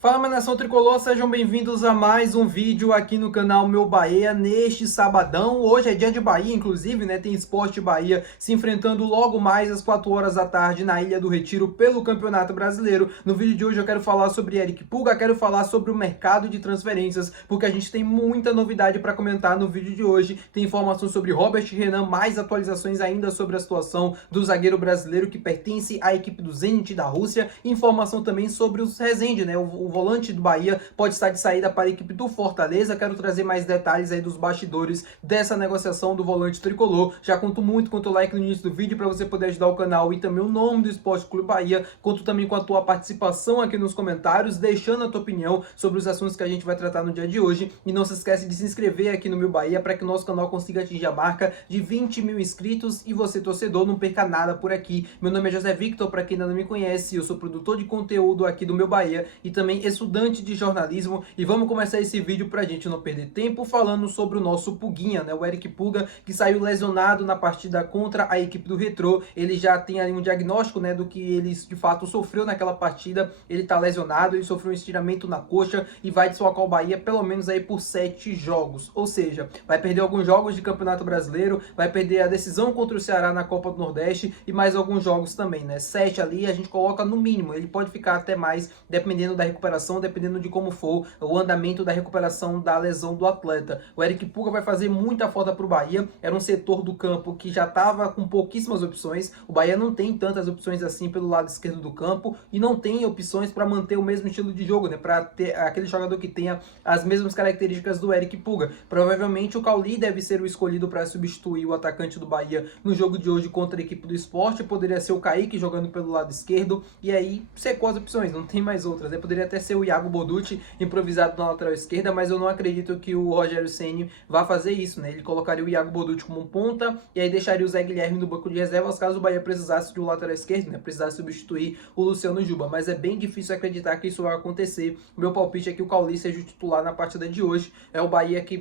Fala, minha nação tricolor, sejam bem-vindos a mais um vídeo aqui no canal Meu Bahia neste sabadão. Hoje é dia de Bahia, inclusive, né? Tem Sport Bahia se enfrentando logo mais às 4 horas da tarde na Ilha do Retiro pelo Campeonato Brasileiro. No vídeo de hoje eu quero falar sobre Eric Pulga, quero falar sobre o mercado de transferências, porque a gente tem muita novidade para comentar no vídeo de hoje. Tem informações sobre Robert Renan, mais atualizações ainda sobre a situação do zagueiro brasileiro que pertence à equipe do Zenit da Rússia. Informação também sobre os Rezende, né? O volante do Bahia pode estar de saída para a equipe do Fortaleza. Quero trazer mais detalhes aí dos bastidores dessa negociação do volante tricolor. Já conto muito com o teu like no início do vídeo para você poder ajudar o canal e também o nome do Esporte Clube Bahia. Conto também com a tua participação aqui nos comentários, deixando a tua opinião sobre os assuntos que a gente vai tratar no dia de hoje. E não se esquece de se inscrever aqui no Meu Bahia para que o nosso canal consiga atingir a marca de 20 mil inscritos. E você, torcedor, não perca nada por aqui. Meu nome é José Victor, para quem ainda não me conhece, eu sou produtor de conteúdo aqui do Meu Bahia e também estudante de jornalismo. E vamos começar esse vídeo pra gente não perder tempo falando sobre o nosso Puguinha, né? O Eric Pulga, que saiu lesionado na partida contra a equipe do Retrô. Ele já tem aí um diagnóstico, né, do que ele de fato sofreu naquela partida. Ele tá lesionado, ele sofreu um estiramento na coxa e vai desfalcar o Bahia pelo menos aí por 7 jogos. Ou seja, vai perder alguns jogos de Campeonato Brasileiro, vai perder a decisão contra o Ceará na Copa do Nordeste e mais alguns jogos também, né? 7 ali a gente coloca no mínimo. Ele pode ficar até mais, dependendo da recuperação, dependendo de como for o andamento da recuperação da lesão do atleta. O Eric Pulga vai fazer muita falta para o Bahia. Era um setor do campo que já estava com pouquíssimas opções. O Bahia não tem tantas opções assim pelo lado esquerdo do campo e não tem opções para manter o mesmo estilo de jogo, né? Para ter aquele jogador que tenha as mesmas características do Eric Pulga. Provavelmente o Cauli deve ser o escolhido para substituir o atacante do Bahia no jogo de hoje contra a equipe do Sport. Poderia ser o Kaique jogando pelo lado esquerdo e aí secou as opções, não tem mais outras, né? Poderia até ser o Iago Boducci improvisado na lateral esquerda, mas eu não acredito que o Rogério Ceni vá fazer isso, né? Ele colocaria o Iago Boducci como um ponta e aí deixaria o Zé Guilherme no banco de reservas caso o Bahia precisasse de um lateral esquerdo, né? Precisasse substituir o Luciano Juba, mas é bem difícil acreditar que isso vai acontecer. O meu palpite é que o Cauli seja o titular na partida de hoje. É o Bahia que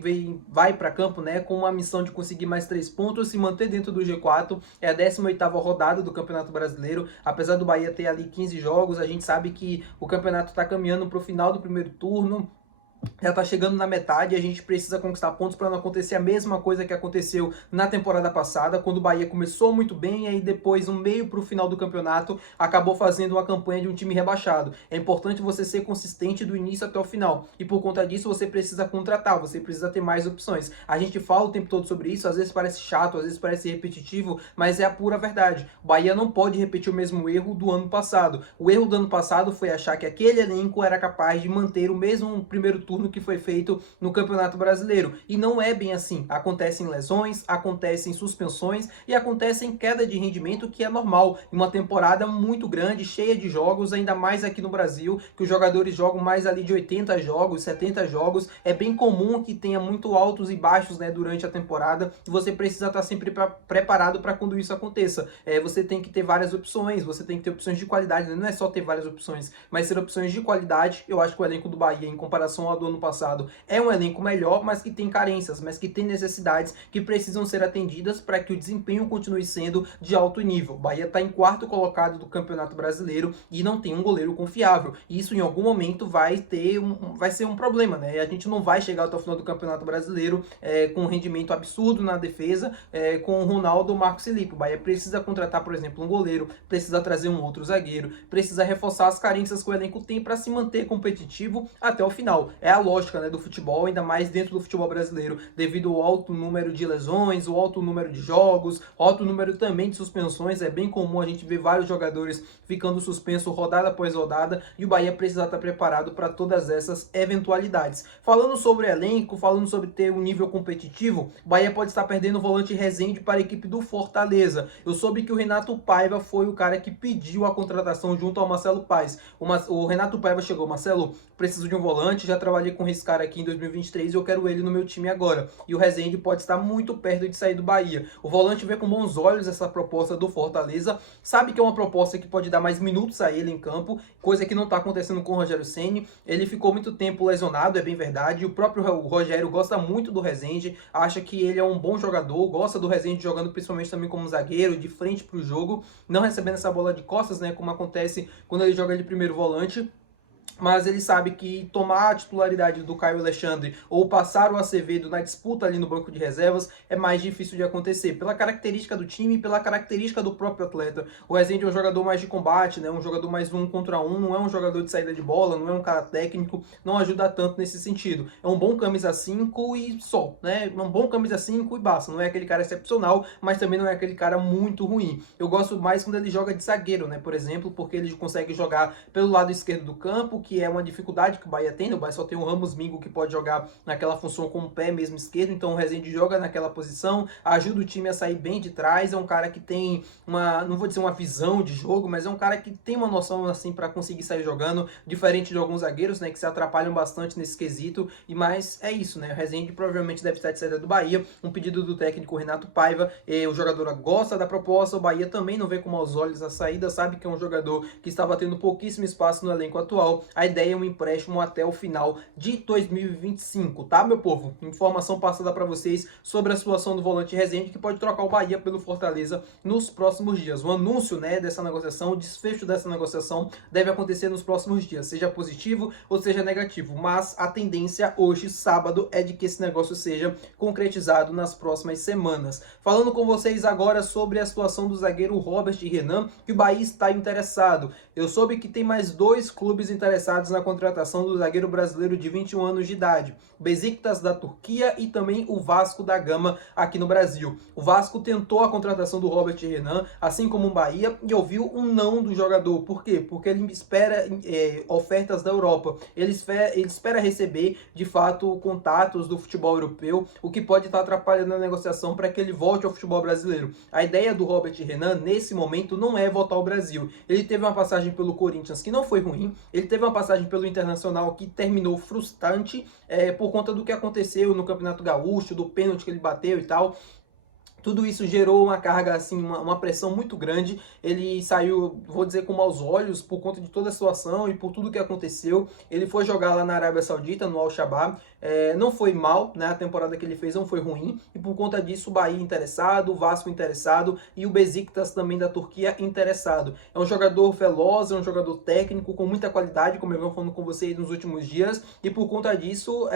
vai para campo, né, com uma missão de conseguir mais 3 pontos, se manter dentro do G4. É a 18ª rodada do Campeonato Brasileiro. Apesar do Bahia ter ali 15 jogos, a gente sabe que o campeonato está caminhando para o final do primeiro turno. Já tá chegando na metade e a gente precisa conquistar pontos para não acontecer a mesma coisa que aconteceu na temporada passada, quando o Bahia começou muito bem e aí depois, no meio para o final do campeonato, acabou fazendo uma campanha de um time rebaixado. É importante você ser consistente do início até o final e por conta disso você precisa contratar, você precisa ter mais opções. A gente fala o tempo todo sobre isso, às vezes parece chato, às vezes parece repetitivo, mas é a pura verdade. O Bahia não pode repetir o mesmo erro do ano passado. O erro do ano passado foi achar que aquele elenco era capaz de manter o mesmo primeiro turno que foi feito no Campeonato Brasileiro. E não é bem assim. Acontecem lesões, acontecem suspensões e acontecem queda de rendimento, que é normal em uma temporada muito grande, cheia de jogos, ainda mais aqui no Brasil, que os jogadores jogam mais ali de 80 jogos, 70 jogos. É bem comum que tenha muito altos e baixos, né, durante a temporada. E você precisa estar sempre preparado para quando isso aconteça. Você tem que ter várias opções, você tem que ter opções de qualidade, né? Não é só ter várias opções, mas ter opções de qualidade. Eu acho que o elenco do Bahia, em comparação ao do ano passado, é um elenco melhor, mas que tem carências, mas que tem necessidades que precisam ser atendidas para que o desempenho continue sendo de alto nível. O Bahia está em 4º colocado do Campeonato Brasileiro e não tem um goleiro confiável. Isso em algum momento vai ser um problema, né? A gente não vai chegar até o final do Campeonato Brasileiro com um rendimento absurdo na defesa, com o Ronaldo ou Marcos Felipe. O Bahia precisa contratar, por exemplo, um goleiro, precisa trazer um outro zagueiro, precisa reforçar as carências que o elenco tem para se manter competitivo até o final. É a lógica, né, do futebol, ainda mais dentro do futebol brasileiro, devido ao alto número de lesões, o alto número de jogos, o alto número também de suspensões. É bem comum a gente ver vários jogadores ficando suspenso rodada após rodada e o Bahia precisa estar preparado para todas essas eventualidades. Falando sobre elenco, falando sobre ter um nível competitivo, o Bahia pode estar perdendo o volante Rezende para a equipe do Fortaleza. Eu soube que o Renato Paiva foi o cara que pediu a contratação junto ao Marcelo Paes. O Renato Paiva chegou: Marcelo, preciso de um volante, já trabalhei com esse cara aqui em 2023 e eu quero ele no meu time agora. E o Rezende pode estar muito perto de sair do Bahia. O volante vê com bons olhos essa proposta do Fortaleza, sabe que é uma proposta que pode dar mais minutos a ele em campo, coisa que não está acontecendo com o Rogério Ceni. Ele ficou muito tempo lesionado, é bem verdade. O próprio Rogério gosta muito do Rezende, acha que ele é um bom jogador, gosta do Rezende jogando principalmente também como zagueiro, de frente para o jogo, não recebendo essa bola de costas, né, como acontece quando ele joga de primeiro volante. mas ele sabe que tomar a titularidade do Caio Alexandre ou passar o Acevedo na disputa ali no banco de reservas é mais difícil de acontecer, pela característica do time, pela característica do próprio atleta. O Rezende é um jogador mais de combate, né? Um jogador mais 1 contra 1, não é um jogador de saída de bola, não é um cara técnico, não ajuda tanto nesse sentido. É um bom camisa 5 e só, né? Um bom camisa 5 e basta, não é aquele cara excepcional, mas também não é aquele cara muito ruim. Eu gosto mais quando ele joga de zagueiro, né? Por exemplo, porque ele consegue jogar pelo lado esquerdo do campo, que é uma dificuldade que o Bahia tem, né? O Bahia só tem o Ramos Mingo que pode jogar naquela função com o pé mesmo esquerdo, então o Rezende joga naquela posição, ajuda o time a sair bem de trás, é um cara que tem uma, não vou dizer uma visão de jogo, mas é um cara que tem uma noção assim para conseguir sair jogando, diferente de alguns zagueiros, né, que se atrapalham bastante nesse quesito, e mais é isso, né? O Rezende provavelmente deve estar de saída do Bahia, um pedido do técnico Renato Paiva, o jogador gosta da proposta, o Bahia também não vê com maus olhos a saída, sabe que é um jogador que estava tendo pouquíssimo espaço no elenco atual. A ideia é um empréstimo até o final de 2025, tá, meu povo? Informação passada para vocês sobre a situação do volante Rezende, que pode trocar o Bahia pelo Fortaleza nos próximos dias. O anúncio, né, dessa negociação, o desfecho dessa negociação deve acontecer nos próximos dias, seja positivo ou seja negativo, mas a tendência hoje, sábado, é de que esse negócio seja concretizado nas próximas semanas. Falando com vocês agora sobre a situação do zagueiro Robert Renan, que o Bahia está interessado. Eu soube que tem mais 2 clubes interessados na contratação do zagueiro brasileiro de 21 anos de idade. O Besiktas da Turquia e também o Vasco da Gama aqui no Brasil. O Vasco tentou a contratação do Robert Renan, assim como o Bahia, e ouviu um não do jogador. Por quê? Porque ele espera ofertas da Europa. Ele espera receber, de fato, contatos do futebol europeu, o que pode estar atrapalhando a negociação para que ele volte ao futebol brasileiro. A ideia do Robert Renan, nesse momento, não é voltar ao Brasil. Ele teve uma passagem pelo Corinthians que não foi ruim, ele teve uma passagem pelo Internacional que terminou frustrante por conta do que aconteceu no Campeonato Gaúcho, do pênalti que ele bateu e tal. Tudo isso gerou uma carga, assim, uma pressão muito grande. Ele saiu, vou dizer, com maus olhos por conta de toda a situação e por tudo que aconteceu. Ele foi jogar lá na Arábia Saudita, no Al-Shabaab. Não foi mal, né? A temporada que ele fez não foi ruim. E por conta disso, o Bahia interessado, o Vasco interessado e o Besiktas também da Turquia interessado. É um jogador veloz, é um jogador técnico, com muita qualidade, como eu venho falando com vocês nos últimos dias. E por conta disso,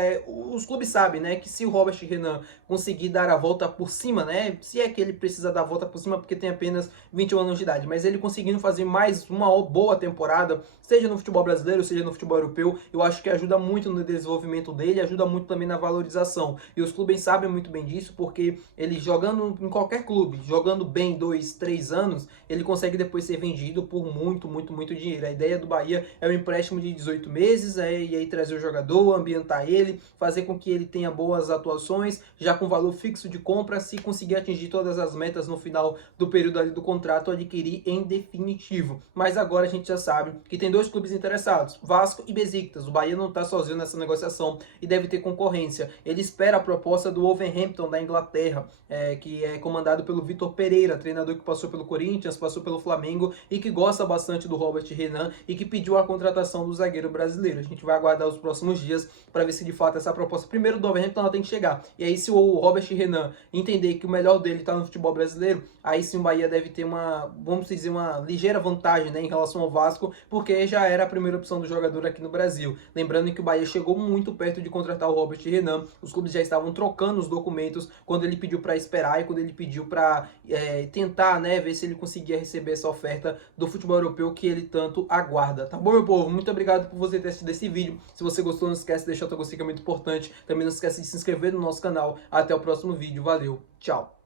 os clubes sabem, né, que se o Robert Renan conseguir dar a volta por cima, né? Se é que ele precisa dar a volta por cima porque tem apenas 21 anos de idade, mas ele conseguindo fazer mais uma boa temporada, seja no futebol brasileiro, seja no futebol europeu, eu acho que ajuda muito no desenvolvimento dele, ajuda muito também na valorização. E os clubes sabem muito bem disso, porque ele jogando em qualquer clube, jogando bem 2, 3 anos, ele consegue depois ser vendido por muito, muito, muito dinheiro. A ideia do Bahia é um empréstimo de 18 meses, e aí trazer o jogador, ambientar ele, fazer com que ele tenha boas atuações, já com valor fixo de compra, se conseguir atingir todas as metas no final do período ali do contrato, adquirir em definitivo. Mas agora a gente já sabe que tem 2 clubes interessados, Vasco e Besiktas. O Bahia não está sozinho nessa negociação e deve ter concorrência. Ele espera a proposta do Wolverhampton da Inglaterra, que é comandado pelo Vitor Pereira, treinador que passou pelo Corinthians, passou pelo Flamengo e que gosta bastante do Robert Renan e que pediu a contratação do zagueiro brasileiro. A gente vai aguardar os próximos dias para ver se de fato essa proposta, primeiro do Wolverhampton, ela tem que chegar. E aí, se o Robert Renan entender que o melhor dele está no futebol brasileiro, aí sim o Bahia deve ter uma, vamos dizer, uma ligeira vantagem, né, em relação ao Vasco, porque já era a primeira opção do jogador aqui no Brasil. Lembrando que o Bahia chegou muito perto de contratar o Robert Renan, os clubes já estavam trocando os documentos quando ele pediu para esperar e quando ele pediu para tentar, né, ver se ele conseguia receber essa oferta do futebol europeu que ele tanto aguarda. Tá bom, meu povo? Muito obrigado por você ter assistido esse vídeo. Se você gostou, não esquece de deixar o teu gostei, que é muito importante. Também não esquece de se inscrever no nosso canal. Até o próximo vídeo. Valeu, tchau!